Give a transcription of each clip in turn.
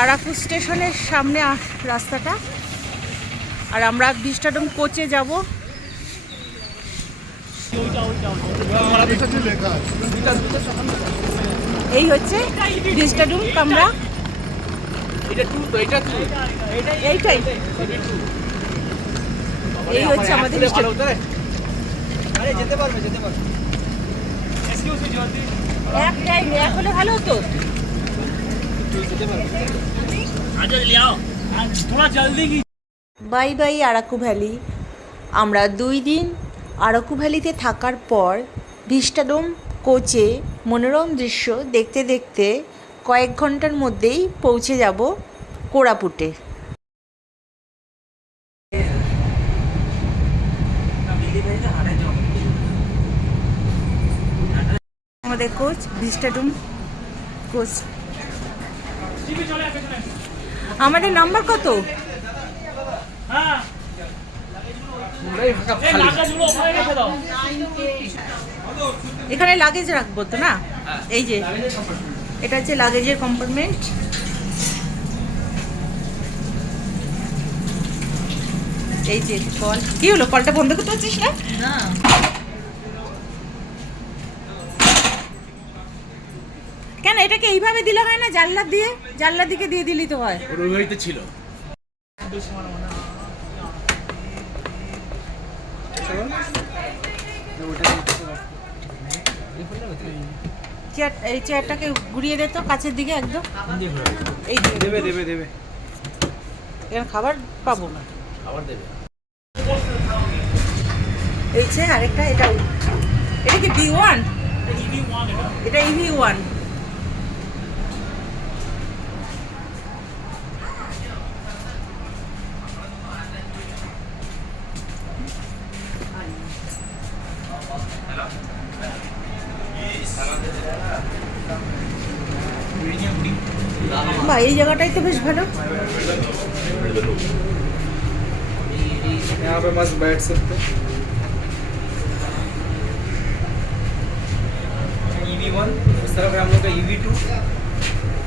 আরাকু স্টেশনের সামনে রাস্তাটা। আর আমরা ভিস্টাডোম কোচে যাব। এই হচ্ছে ভিস্টাডোম কামরা। এইটাই এই হচ্ছে আমাদের এক হলে ভালো হতো। Bye bye Araku valley. আমরা 2 দিন আরাকু ভ্যালিতে থাকার পর ভিস্টাডোম কোচে মনোরম দৃশ্য দেখতে দেখতে কয়েক ঘন্টার মধ্যেই পৌঁছে যাব কোরাপুটে। আমাদের কোচ ভিস্টাডোম কোচ। আমাদের নাম্বার কত? এখানে লাগেজ রাখবো তো না? এই যে এটা হচ্ছে লাগেজের কম্পার্টমেন্ট। এই যে কল। কি হলো, কলটা বন্ধ করতে পারছিস না? কেন এটাকে এইভাবে দিলে হয় না? জানলার দিকে দিয়ে দিলি তো হয়। ওইটাই ছিল। এই চেয়ারটাকে ঘুরিয়ে দে তো কাছের দিকে একদম। এই দেবে দেবে দেবে। এখানে খাবার পাবো না। খাবার দেবে। এই যে আরেকটা, এটা কি B1? এটা EV1। বা এই জায়গাটাই তো বেশ ভালো। यहाँ पे मस्त बैठ सकते। EV1 उस तरफ है हम लोग का EV2।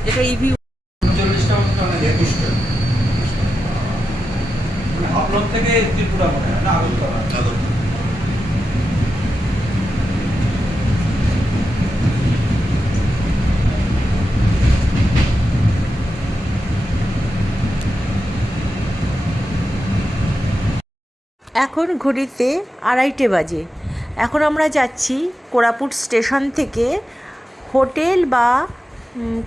এটা EV। आप लोग থেকে ত্রিপুরা মনে হয় না আগরতলা। এখন ঘড়িতে 2:30 বাজে। এখন আমরা যাচ্ছি কোরাপুট স্টেশন থেকে হোটেল বা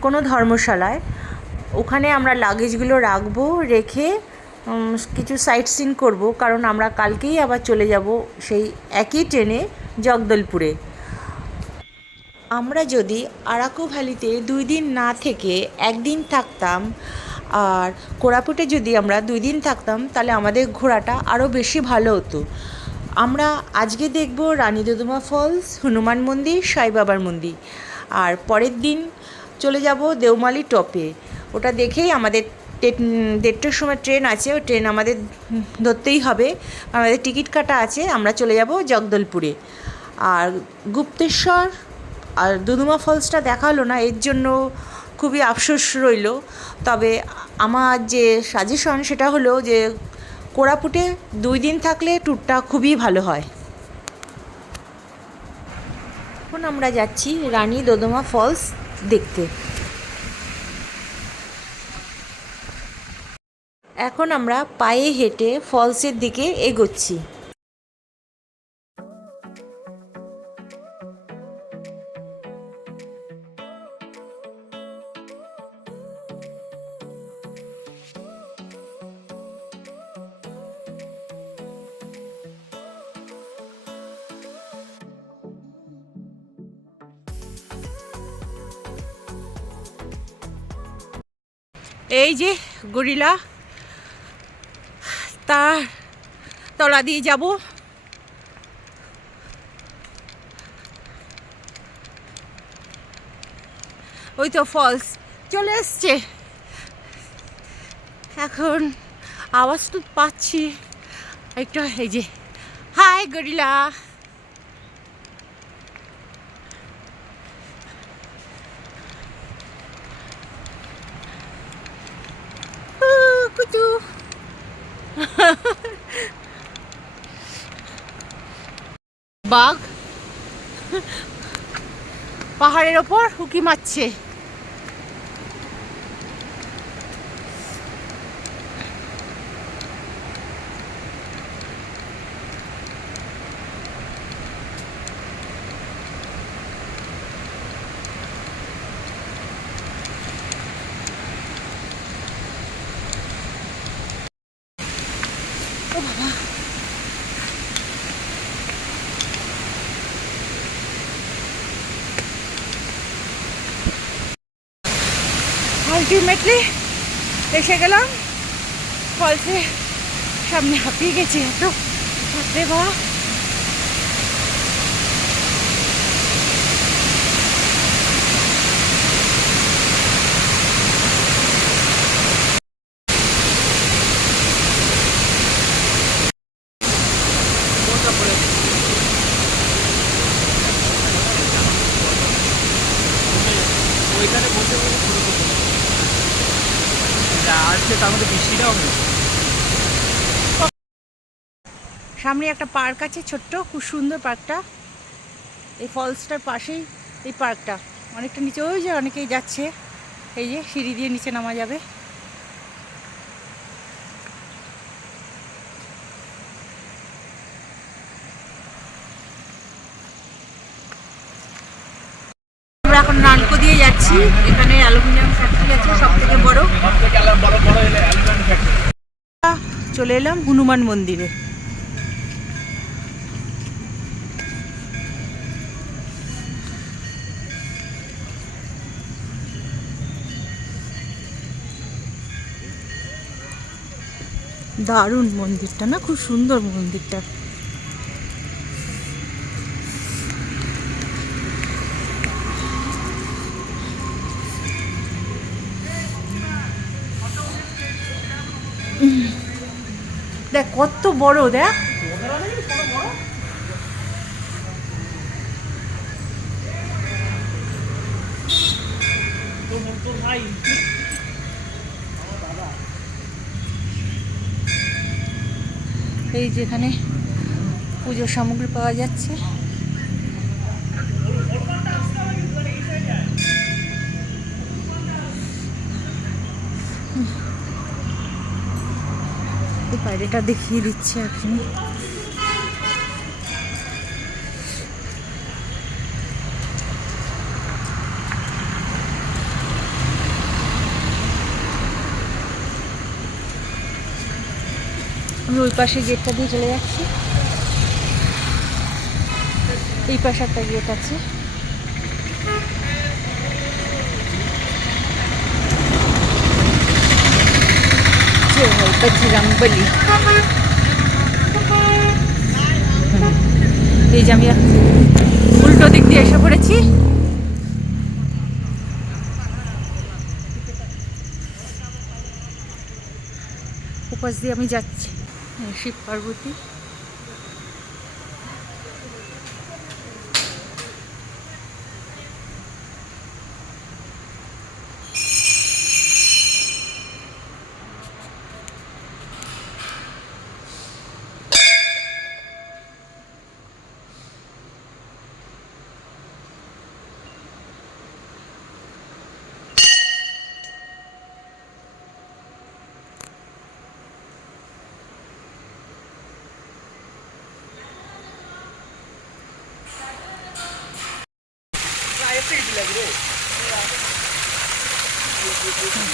কোনো ধর্মশালায়। ওখানে আমরা লাগেজগুলো রাখবো, রেখে কিছু সাইট সিন করবো, কারণ আমরা কালকেই আবার চলে যাব সেই একই ট্রেনে জগদলপুরে। আমরা যদি আরাকু ভ্যালিতে 2 দিন না থেকে 1 দিন থাকতাম, আর কোরাপুটে যদি আমরা 2 দিন থাকতাম, তাহলে আমাদের ঘোরাটা আরও বেশি ভালো হতো। আমরা আজকে দেখব রানী দোদুমা ফলস, হনুমান মন্দির, সাই বাবার মন্দির। আর পরের দিন চলে যাব দেওমালি টপে। ওটা দেখেই আমাদের 1:30টার সময় ট্রেন আছে, ওই ট্রেন আমাদের ধরতেই হবে। আমাদের টিকিট কাটা আছে, আমরা চলে যাব জগদলপুরে। আর গুপ্তেশ্বর আর দুদুমা ফলসটা দেখা হলো না, এর জন্য খুবই আফসোস রইল। তবে আমার যে সাজেশন সেটা হলো যে কোরাপুটে 2 দিন থাকলে ট্যুরটা খুবই ভালো হয়। এখন আমরা যাচ্ছি রানী দোদুমা ফলস দেখতে। এখন আমরা পায়ে হেঁটে ফলসের দিকে এগোচ্ছি। এই যে গরিলা, তার তলা দিয়ে যাব। ওই তো ফলস চলে এসছে। এখন আওয়াজ তো পাচ্ছি একটা। এই যে হাই গরিলা। বাঘ পাহাড়ের ওপর উঁকি মারছে। ও বাবা, আলটিমেটলি এসে গেলাম ফলসে। সামনে হাঁপিয়ে গেছি এত, বাপরে বাবা। ওইখানে বসে বসে ফটো তুলতে হবে। যা আসছে তার মধ্যে বৃষ্টিটাও নেই। সামনে একটা পার্ক আছে ছোট্ট, খুব সুন্দর পার্কটা। এই ফলসটার পাশেই এই পার্কটা, অনেকটা নিচে, ওই যে অনেকেই যাচ্ছে, এই যে সিঁড়ি দিয়ে নিচে নামা যাবে। আমরা এখন নানকো দিয়ে যাচ্ছি। এখানে অ্যালুমিনিয়াম ফ্যাক্টরি আছে, সব থেকে বড়। চলে এলাম হনুমান মন্দিরে। দারুণ মন্দিরটা না, খুব সুন্দর মন্দিরটা। দেখ কত বড়, দেখ। এই যেখানে পুজোর সামগ্রী পাওয়া যাচ্ছে। বাইরেটা দেখিয়ে দিচ্ছে আপনি। আমি ওই পাশে গেটটা দিয়ে চলে যাচ্ছি। এই পাশে একটা গেট আছে। বজরংবলী। এই যে আমি উল্টো দিক দিয়ে এসে পড়েছি। উপাস দিয়ে আমি যাচ্ছি। শিব পার্বতী।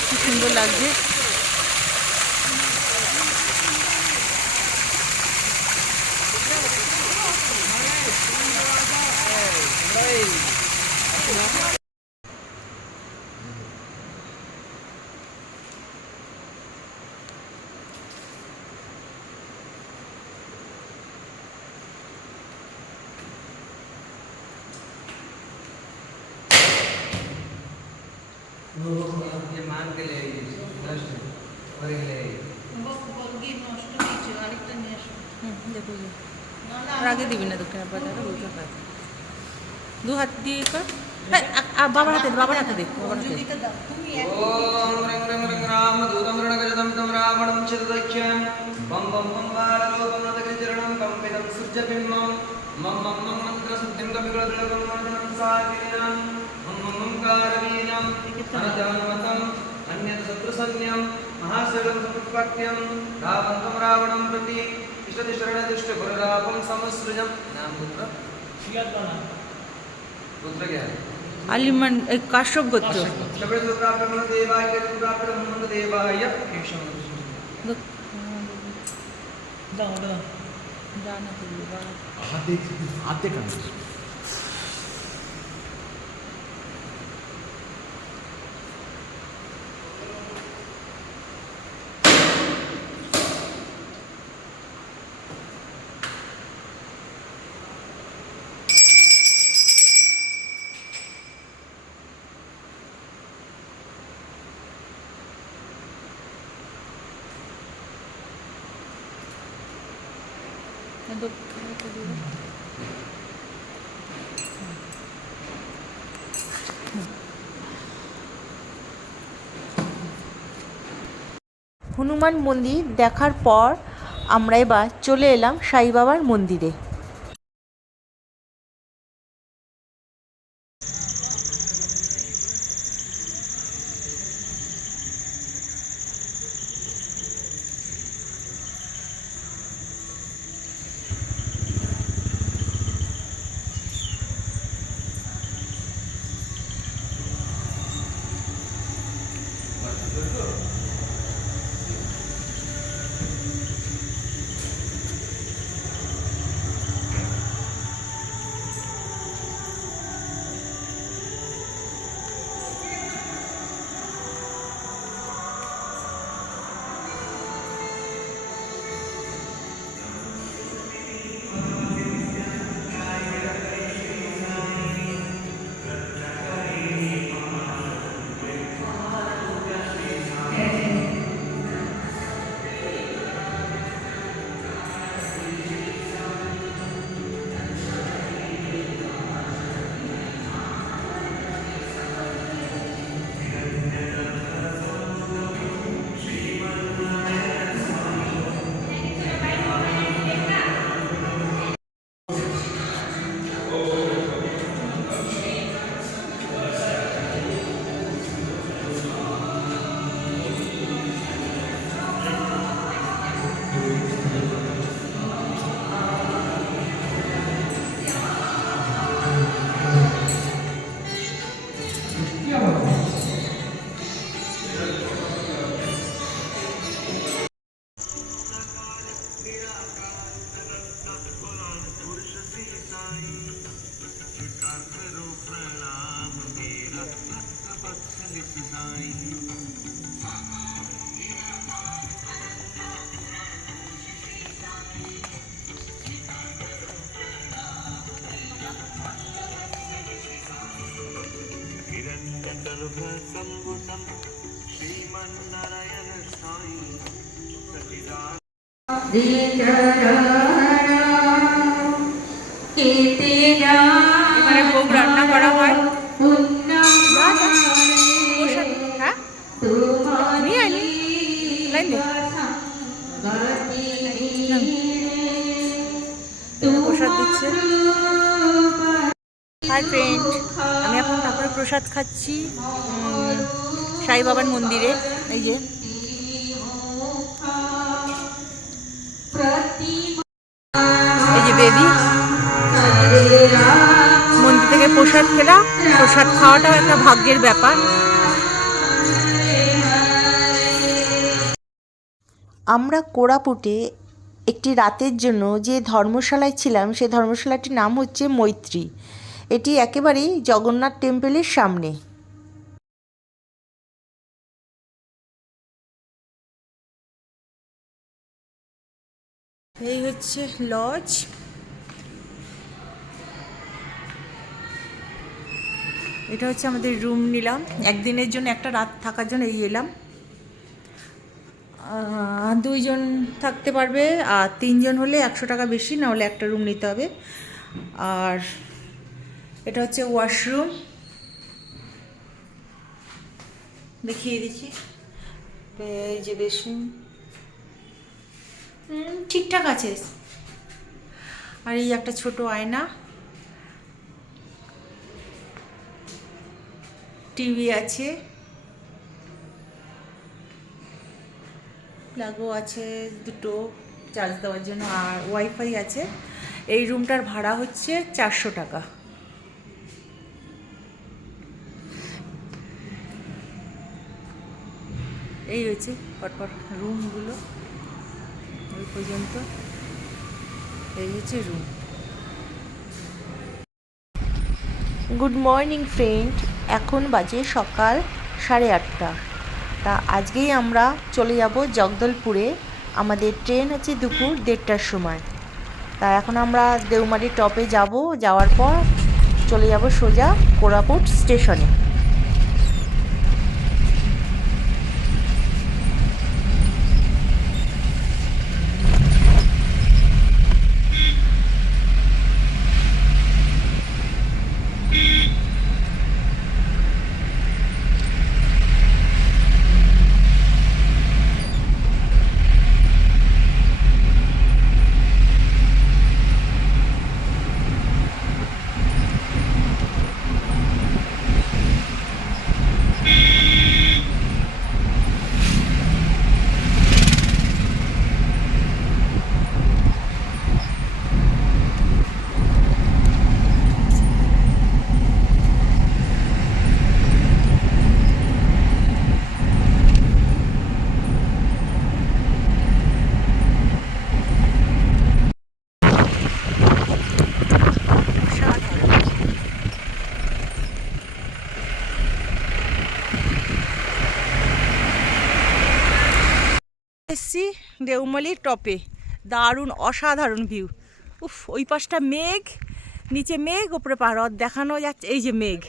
কি সুন্দর লাগছে। ये मान के ले जस्ट और ले দেখো আগে দিবি না দক্ষিণা পাতাটা, বলতে পারে দু হাত দিয়ে কর। বাবার হাতে দে, বাবার হাতে দে, বাবার হাতে ओम रंग रंग रंग राम दूतम रणगजतम तम रावणं चिदक्ष्यं बम बम बम बालरूपं नदगिरिचरणं कंपितं सूर्यबिम्बं मम मम मम मन्त्रसिद्धिं कपिकुलतिलकं मर्दनं साकिनीनां मम मम मम कारवीर्यं अनजानमतम् अन्यत् शत्रुसैन्यं महाशैलं समुत्पत्यं रावन्तं रावणं प्रति तिष्ठति शरणदुष्टगुरुरापं समसृजं नाम पुत्र पुत्र क्या है আলিমান এই কাশ্যপ গোত্র। शबरदुर्गाप्रमणदेवाय केतुर्गाप्रमणदेवाय केशव হাতে কাজ হনুমান মন্দির দেখার পর আমরা এবার চলে এলাম সাই বাবার মন্দিরে। এখানে ভোগ রান্না করা হয়। হ্যাঁ নিয়ে আনি লাইন দে। প্রসাদ দিচ্ছে। হাই ফ্রেন্ড, আমি এখন ঠাকুরের প্রসাদ খাচ্ছি সাই বাবার মন্দিরে। এই যে বেবি মন্দির থেকে প্রসাদ খেলাম। প্রসাদ খাওয়াটাও একটা ভাগ্যের ব্যাপার। আমরা কোরাপুটে একটি রাতের জন্য যে ধর্মশালায় ছিলাম সেই ধর্মশালাটির নাম হচ্ছে মৈত্রী। এটি একেবারেই জগন্নাথ টেম্পলের সামনে। এই হচ্ছে লজ। এটা হচ্ছে আমাদের রুম নিলাম একদিনের জন্য, একটা রাত থাকার জন্য এই এলাম। 2 জন থাকতে পারবে, আর 3 জন হলে 100 টাকা বেশি, না হলে একটা রুম নিতে হবে। আর এটা হচ্ছে ওয়াশরুম, দেখিয়ে দিচ্ছি। এই যে বেসিন, ঠিকঠাক আছে। আর এই একটা ছোট আয়না, টিভি আছে, প্লাগও আছে দুটো চার্জ দেওয়ার জন্য, আর ওয়াইফাই আছে। এই রুমটার ভাড়া হচ্ছে 400 টাকা। এই রয়েছে পরপর রুমগুলো ওই পর্যন্ত। এই হচ্ছে রুম। গুড মর্নিং ফ্রেন্ড, এখন বাজে সকাল 8:30। তা আজকেই আমরা চলে যাব জগদলপুরে। আমাদের ট্রেন হচ্ছে দুপুর 1:30টার সময়। তা এখন আমরা দেওমারি টপে যাব, যাওয়ার পর চলে যাব সোজা কোরাপুট স্টেশনে। এসছি দেওমালি টপে, দারুণ অসাধারণ ভিউ। উফ, ওই পাশটা মেঘ, নিচে মেঘ, ওপরে পাহাড় দেখানো যাচ্ছে। এই যে মেঘ,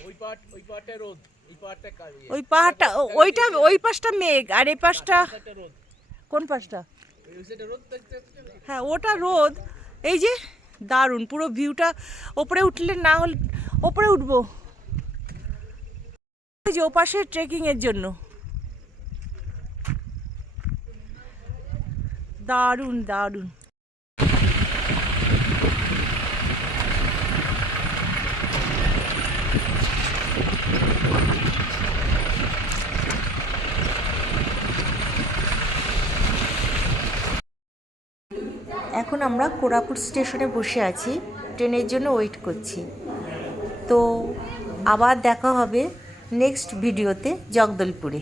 ওই পাহাড়টা, ওইটা ওই পাশটা মেঘ, আর এই পাশটা কোন পাশটা? হ্যাঁ, ওটা রোদ। এই যে দারুণ পুরো ভিউটা। ওপরে উঠলে না হলে ওপরে উঠবো, ওই যে ওপাশে ট্রেকিংয়ের জন্য। দারুণ দারুণ। এখন আমরা কোরাপুট স্টেশনে বসে আছি, ট্রেনের জন্য ওয়েট করছি। তো আবার দেখা হবে নেক্সট ভিডিওতে জগদলপুরে।